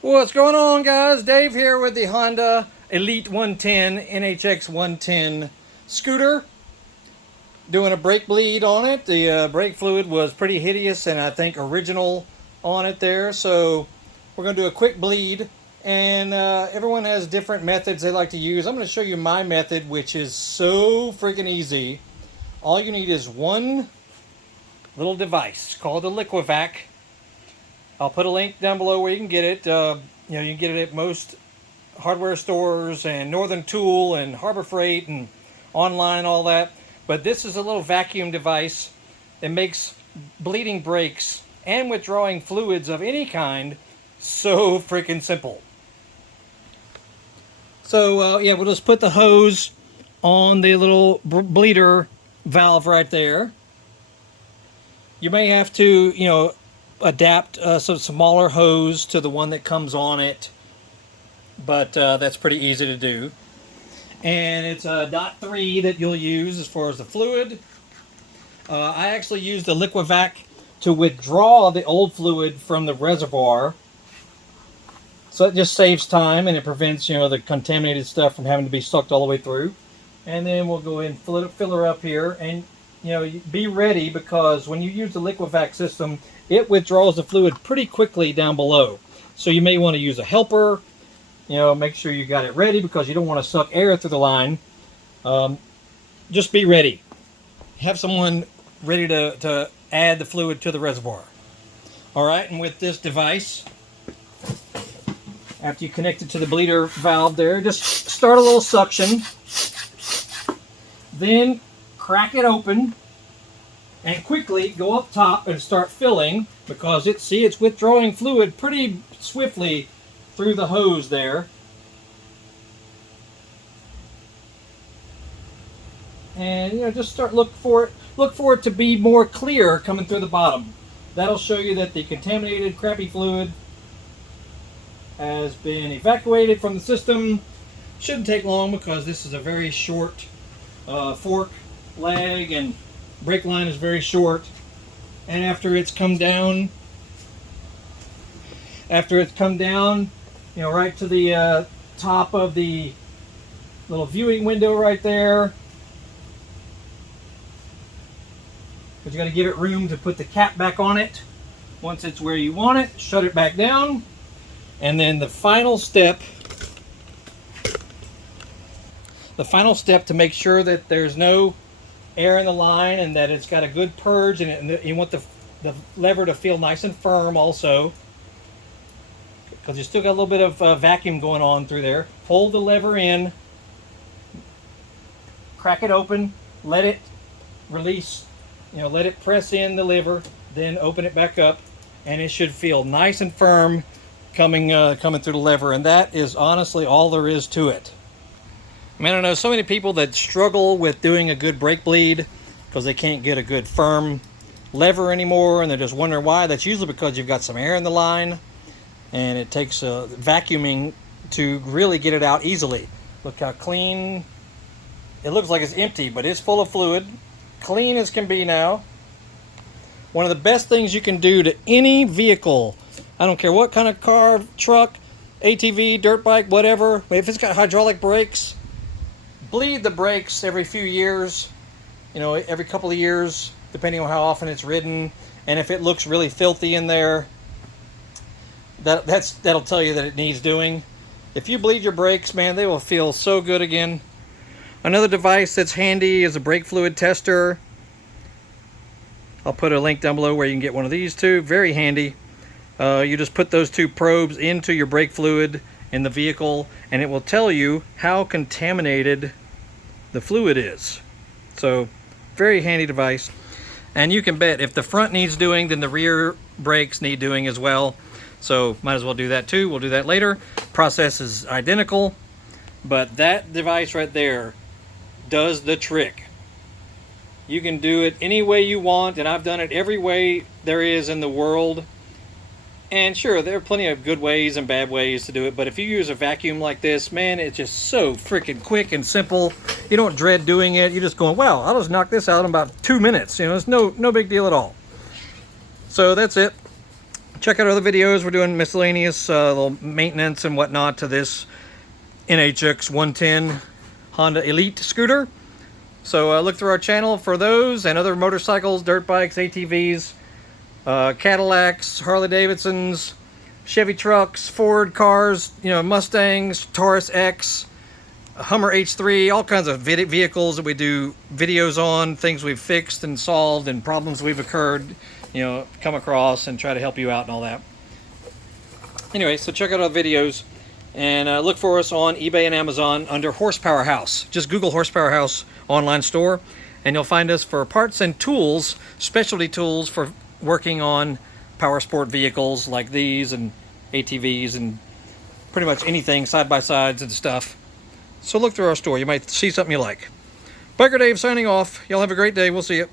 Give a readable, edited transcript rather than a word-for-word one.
What's going on, guys? Dave here with the Honda Elite 110 NHX110 scooter. Doing a brake bleed on it. The brake fluid was pretty hideous and I think original on it there. So we're going to do a quick bleed. And everyone has different methods they like to use. I'm going to show you my method, which is so freaking easy. All you need is one little device called a HereLIQUI-VAC. I'll put a link down below where you can get it. You can get it at most hardware stores and Northern Tool and Harbor Freight and online, all that. But this is a little vacuum device that makes bleeding brakes and withdrawing fluids of any kind so freaking simple. So yeah, we'll just put the hose on the little bleeder valve right there. You may have to, adapt some smaller hose to the one that comes on it, but that's pretty easy to do. And it's a .3 that you'll use as far as the fluid. I actually used the HereLIQUI-VAC to withdraw the old fluid from the reservoir, so it just saves time and it prevents the contaminated stuff from having to be sucked all the way through. And then we'll go ahead and fill her up here, and be ready, because when you use the HereLIQUI-VAC system, it withdraws the fluid pretty quickly down below. So you may want to use a helper. Make sure you got it ready, because you don't want to suck air through the line. Just be ready. Have someone ready to add the fluid to the reservoir. Alright, and with this device, after you connect it to the bleeder valve there, just start a little suction. Then crack it open and quickly go up top and start filling, because it's withdrawing fluid pretty swiftly through the hose there. And just start look for it to be more clear coming through the bottom. That'll show you that the contaminated crappy fluid has been evacuated from the system. Shouldn't take long, because this is a very short fork leg and brake line is very short. And after it's come down right to the top of the little viewing window right there, but you got to give it room to put the cap back on it. Once it's where you want it, shut it back down. And then the final step to make sure that there's no air in the line and that it's got a good purge, and you want the lever to feel nice and firm also, because you still got a little bit of vacuum going on through there. Hold the lever in, crack it open, let it release, let it press in the lever, then open it back up, and it should feel nice and firm coming through the lever. And that is honestly all there is to it. I mean, I know so many people that struggle with doing a good brake bleed because they can't get a good firm lever anymore, and they're just wondering why. That's usually because you've got some air in the line, and it takes vacuuming to really get it out easily. Look how clean. It looks like it's empty, but it's full of fluid. Clean as can be now. One of the best things you can do to any vehicle, I don't care what kind of car, truck, ATV, dirt bike, whatever, if it's got hydraulic brakes, bleed the brakes every few years, every couple of years, depending on how often it's ridden. And if it looks really filthy in there, that'll tell you that it needs doing. If you bleed your brakes, man, they will feel so good again. Another device that's handy is a brake fluid tester. I'll put a link down below where you can get one of these too. Very handy. You just put those two probes into your brake fluid in the vehicle, and it will tell you how contaminated the fluid is. So, very handy device. And you can bet if the front needs doing, then the rear brakes need doing as well. So, might as well do that too. We'll do that later. Process is identical, but that device right there does the trick. You can do it any way you want, and I've done it every way there is in the world. And sure, there are plenty of good ways and bad ways to do it, but if you use a vacuum like this, man, it's just so freaking quick and simple. You don't dread doing it. You're just going, wow, I'll just knock this out in about 2 minutes. It's no big deal at all. So that's it. check out other videos. We're doing miscellaneous little maintenance and whatnot to this NHX110 Honda Elite scooter. So look through our channel for those and other motorcycles, dirt bikes, ATVs, Cadillacs, Harley Davidsons, Chevy trucks, Ford cars, you know, Mustangs, Taurus X, Hummer H3, all kinds of vehicles that we do videos on, things we've fixed and solved and problems we've occurred, you know, come across, and try to help you out and all that. Anyway, so check out our videos and look for us on eBay and Amazon under Horsepower House. Just Google Horsepower House online store and you'll find us for parts and tools, specialty tools for working on power sport vehicles like these and ATVs and pretty much anything, side-by-sides and stuff. So look through our store. You might see something you like. Biker Dave signing off. Y'all have a great day. We'll see you.